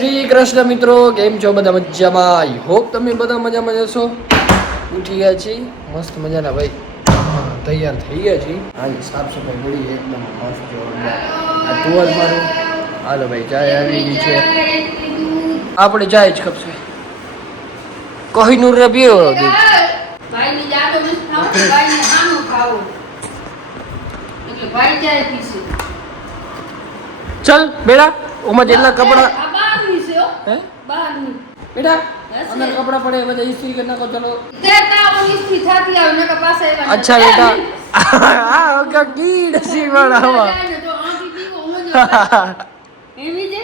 શ્રી કૃષ્ણ મિત્રો, કેમ છો બધા મજામાં? આઈ હોપ તમે બધા મજામાં જશો. ઉઠી ગયા છીએ મસ્ત મજાના ભાઈ, તૈયાર થઈ ગયા છીએ. આજે સાફ સફાઈ કરી એકદમ મસ્ત જોરદાર. આ ટુવાલ મારું. હાલો ભાઈ, ચાય આવી ગઈ છે. આપણે ચાય જ ખપશે. કોહિનૂર રે પીવો ભાઈની જાતો મત ખાઓ, ભાઈને આનો ખાઓ. એટલે ભાઈ ચાય પીશે. ચલ બેડા, ઓમાં જેટલા કપડા આ બહારની છે હો. હે બહારની. બેટા અંદર કપડા પડે બધા ઇસ્ત્રી કરી નાખો. ચલો દેતા ઓની ઇસ્ત્રી થાતી આવે નકા પાસે આવ્યા. અચ્છા બેટા, આ ઓકા કીડ સી બનાવા. તો આંટી દીવો હું એવી જે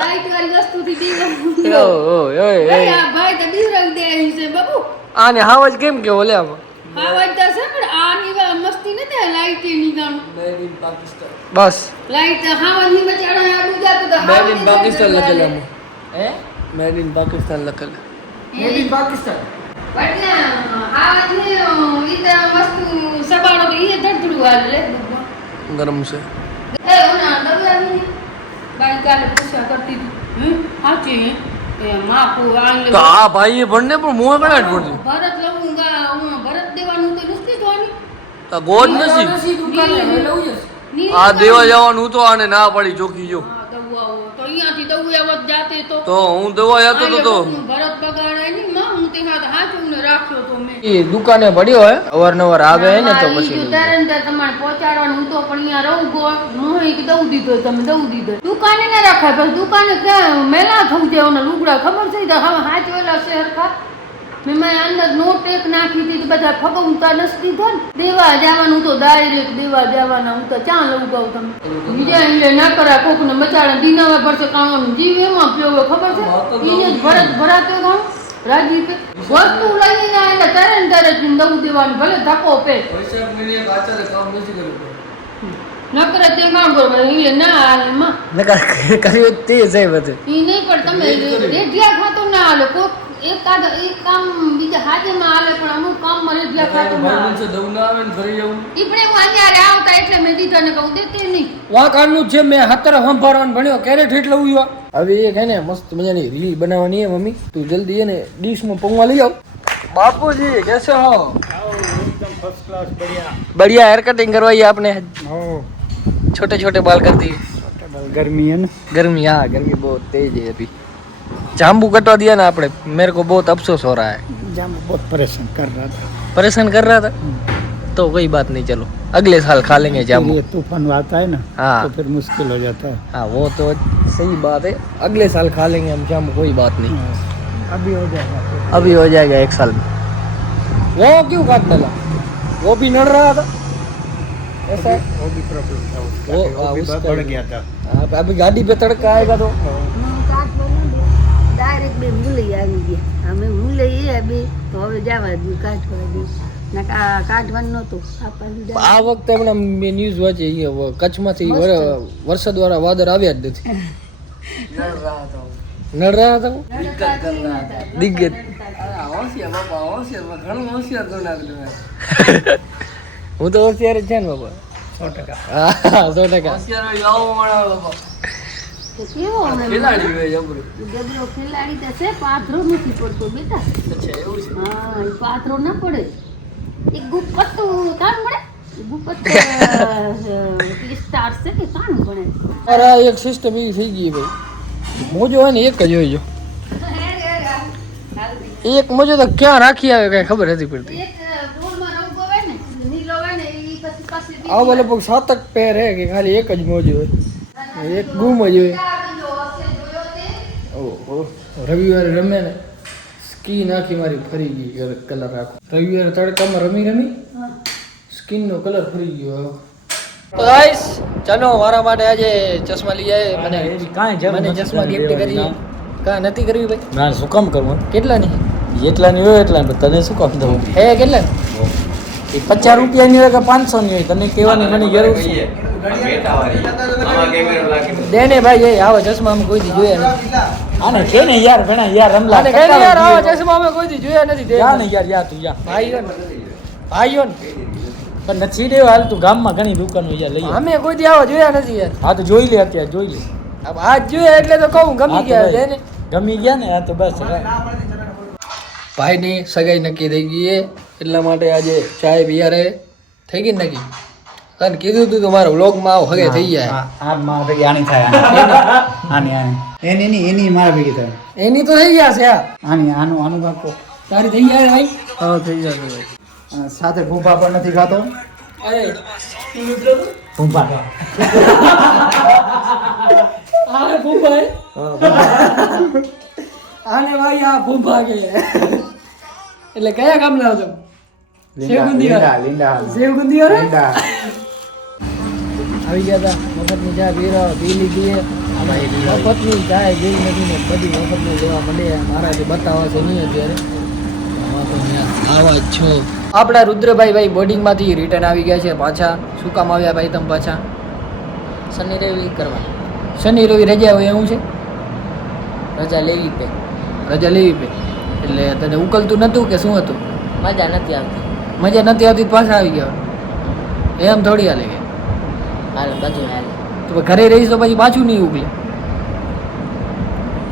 લાઈટ વાળી વસ્તુથી દીવો. ઓય આ ભાઈ તો બીરંગ દે છે બાબુ. આને હાવજ કેમ કે ઓલે આમાં આવાજ તો છે પણ આની મસ્તી નથી લાઈટ ની ગામ. Made in Pakistan. બસ લાઈટ હાવજ ની બચાડા આડું જાતું તો મેડ ઇન પાકિસ્તાન લખેલું. હે મેડ ઇન પાકિસ્તાન લખેલું. મેડ ઇન પાકિસ્તાન. વટના હાવજ ને ઈતા વસ્તુ સબાડો તો ઈ ધડધડું વાળ લે. ગરમ છે. એ ઓના દગાની બાઈ કાલે પૂછા કરતી હતી. સાચી એ માપુ આલે તો આ ભાઈ એ ભણને પણ મોં કડા જ પડતી. ભરત લઉંગા હું ભરત દેવાનું તો નથી જોવાની. આ ગોડ નથી. આ દેવા જવાનું તો આને ના પડી ચોકી જો. હા દવાઓ તો અહીંયાથી દવાવત જાતે તો હું દવા જતો તો ભરત બગાડે ની માં હું તે હાચું ને રાખ્યો તો મેં. એ દુકાને પડ્યો હે, અવારનવાર આવે હે ને તો પછી તારે તમારે પહોંચાડવાનું હું તો પણ અહીંયા રહું ગો મોહી દઉં દીધો તમે દઉં દીધો. દુકાને ના રાખાય પણ દુકાને ક્યાં મેલા થવું છે ઓના લુગડા ખબર છે તો હવે હાચવેલા શહેર ખા મેં અંદર નોટ એક નાખી હતી બધા ફગવતા નથી દીધો ને. દેવા જવાનું તો ડાયરેક્ટ દેવા જવાના હું તો ચા લઉં ગાઉં તમે બીજા એટલે ના કરા કોક ને મચાડા દીનાવા પડશે કાણવાનું જીવ એમાં પીવો ખબર છે એને જ ભરત ભરાતો ગાઉં રાજી પે વસ્તુ લઈને એટલે તરે ને તરે દઉં દેવાનું ભલે ધક્કો પે ન કરે તે કામ કરો એટલે ના હાલે માં નકા કર્યો તે છે બધું. ઈ નહીં પણ તમે રેઢિયા ખાતો ના હાલે કોક એક કામ બીજા હાથેમાં હાલે પણ અમુક કામમાં રેઢિયા ખાતો ના હાલે. દઉં ના આવે ને ફરી જવું. ઈ પણ હું અહીંયા આવતા એટલે મેં દીધા ને કહું દેતે નહીં. વા કાનનું છે મેં હતર સંભાળવાનું ભણ્યો ક્યારે ઠેઠ લઉં યો. હવે એ હે ને મસ્ત મજાની રીલ બનાવવાની હે મમ્મી, તું જલ્દી હે ને ડીશમાં પૌવા લઈ આવ. બાપુજી कैसे हो? एकदम फर्स्ट क्लास बढ़िया. बढ़िया हेयर कटिंग करवाई आपने, छोटे छोटे बाल कर दिए. गर्मी है ना. गर्मी, हाँ गर्मी बहुत तेज है अभी. जाम्बू कटवा दिया ना आपने, मेरे को बहुत अफसोस हो रहा है. जामुन बहुत परेशान कर रहा था. परेशान कर रहा था तो कोई बात नहीं, चलो अगले साल खा लेंगे जाम्बू. ये तूफान आता है ना हाँ तो फिर मुश्किल हो जाता है. हाँ वो तो सही बात है, अगले साल खा लेंगे हम जाम्बू, कोई बात नहीं. अभी हो जाएगा. अभी हो जाएगा एक साल में. वो क्यों काट डाला? वो भी नड़ रहा था ऐसा. वो भी प्रॉब्लम था उसका. वो, वो भी उसका बढ़ भी. गया था. हाँ, अभी गाड़ी पे तड़का आएगा तो ડાયરેક્ટ બે મુલઈ આવી ગયા અમે મુલઈ એ બે તો હવે જવા દઉં કાઢવા દઉં ના કાઢવાનું નહોતું આ વખતે હમણાં મેં ન્યૂઝ વાંચી કચ્છમાંથી વરસાદ વાળા વાદળ આવ્યા જ નથી. નડ રહ્યા હતા દિગ્ગજ. હું તો હોશિયાર જ છે ને બાપા. 100%. હા 100%. કેવો ખેલાડી હોય જબરો. જબરો ખેલાડી તો છે પાથરો નથી પડતો બેટા. અચ્છા એવું છે. હા એ પાથરો ના પડે. એક ગુપ્પત કાણ મળે ગુપ્પત સ્ટાર છે કે કાણ પડે. અરે એક સિસ્ટમ એવી થઈ ગઈ ભાઈ, મોજો હોય ને એક જ હોય જો. એક મોજો તો ક્યાં રાખી આવે કઈ ખબર નથી પડતી. એક ફૂલમાં રંગો હોય ને નીલો હોય ને એ પછી આવા લગભગ 7 પેર હે કે ખાલી એક જ મોજો હોય, એક ગુમ જ હોય. ઓહો રવિવારે રમે ને સ્કીન આખી મારી ફરી ગઈ કલર આખો. રવિવારે તડકામાં રમી સ્કીન નો કલર ફરી ગયો. તો ગાઈસ ચાલો મારા માટે આજે ચશ્મા લઈ જાય. મને ચશ્મા ગિફ્ટ કરી કા નથી કરવી ભાઈ? ના શું કામ કરવું? કેટલા ની? જેટલાની હોય એટલા, તને શું કામ દઉં? હે કેટલા? 50 રૂપિયાની હોય કે 500 ની હોય, તને કહેવાની મને જરૂર છે. દેને ભાઈ એ આવા ચશ્મા અમે કોઈ દી જોયા નથી. આને કે ને યાર ઘણા યાર રમલા. આને કહે ને યાર આવા ચશ્મા અમે કોઈ દી જોયા નથી. દે યા ને યાર તું યા ભાઈઓ ને પણ નથી દેવા હાલ તું ગામમાં ઘણી દુકાનો યાર લઈ. અમે કોઈ દી આવા જોયા નથી યાર. હા તો જોઈ લે અત્યારે જોઈ લે. अब आज જોયા એટલે તો કહું ગમી ગયા છે ને ગમી ગયા ને આ તો બસ હવે. ભાઈની સગાઈ નક્કી થઈ ગઈ છે એટલા માટે આજે ચાય બિયારે થઈ ગઈ નક્કી તને કીધું તું મારો વ્લોગમાં આવો હગે થઈ જાય આ મારા ભેગી આની થાય આની એની મારા ભેગી થાય એની તો થઈ ગયા છે આ આનું કાકો તારી થઈ જાય ભાઈ હા થઈ જશે ભાઈ સાથે ભૂપા પણ નથી ખાતો અરે ભૂપા આ ભૂપા આને ભાઈ આ ભૂપા કે એટલે કયા કામ લાવો છો સેવગુંદી વાળા આવી ગયા હતા મફતની ચા પી લીધી મફતની ચા જેવી નથી ને બધી મફતની લેવા માંડે મારા જે બતાવવા છે નહીં અત્યારે આવા જ છો આપણા રુદ્રભાઈ ભાઈ બોર્ડિંગમાંથી રિટર્ન આવી ગયા છે પાછા શું કામ આવ્યા ભાઈ તમે પાછા શનિ રવિ કરવા શનિ રવિ રજા હોય એવું છે રજા લેવી પે રજા લેવી પે એટલે તને ઉકલતું નહોતું કે શું હતું મજા નથી આવતી મજા નથી આવતી તો પાછા આવી ગયા એમ થોડી હાલે કે હાલે બધું હાલે તો ઘરે રહીશ તો પછી પાછું નહીં ઉકલે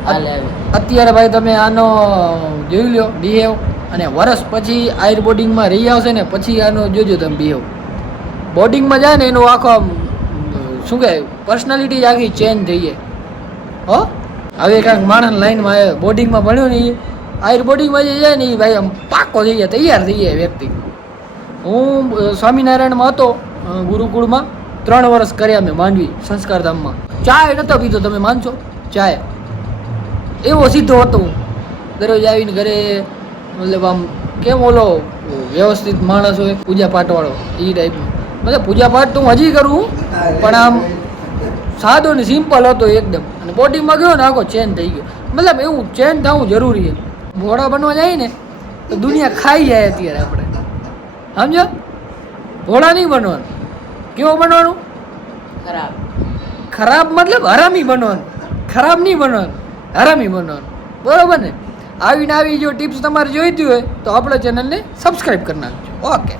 હાલે આવે અત્યારે ભાઈ તમે આનો જોઈ લો બિહેવ અને વર્ષ પછી આયર બોર્ડિંગમાં રહી આવશે ને પછી આનો જોજો તમે બિહેવ બોર્ડિંગમાં જાય ને એનો આખો આમ શું કહે પર્સનાલિટી જ આખી ચેન્જ થઈ જાય હો હવે કાંઈક માણસ લાઈનમાં આવે બોર્ડિંગમાં ભણ્યો ને એ આયર બોર્ડિંગમાં જે જાય ને એ ભાઈ આમ પાકો થઈ જાય તૈયાર થઈ જાય વ્યક્તિ હું સ્વામિનારાયણમાં હતો ગુરુકુળમાં 3 વર્ષ કર્યા મેં માંડવી સંસ્કારધામમાં ચાય નહોતો પીતો તમે માનશો ચાય એવો સીધો હતો હું દરરોજ આવીને ઘરે મતલબ આમ કેમ ઓલો વ્યવસ્થિત માણસ હોય પૂજા પાઠવાળો એ ટાઈપનો મતલબ પૂજા પાઠ તો હું હજી કરું પણ આમ સાદો ને સિમ્પલ હતો એકદમ અને બોડીમાં ગયો ને આખો ચેન્જ થઈ ગયો મતલબ એવું ચેન્જ થવું જરૂરી છે ભોળા બનવા જાય ને તો દુનિયા ખાઈ જાય અત્યારે આપણે સમજો ભોળા નહીં બનવાનું કેવો બનવાનું ખરાબ ખરાબ મતલબ હરામી બનવાનું ખરાબ નહીં બનવાનું હરામી બનવાનું બરોબર ને આવી જો ટિપ્સ તમારે જોઈતી હોય તો આપણા ચેનલને સબસ્ક્રાઈબ કરી નાખજો ઓકે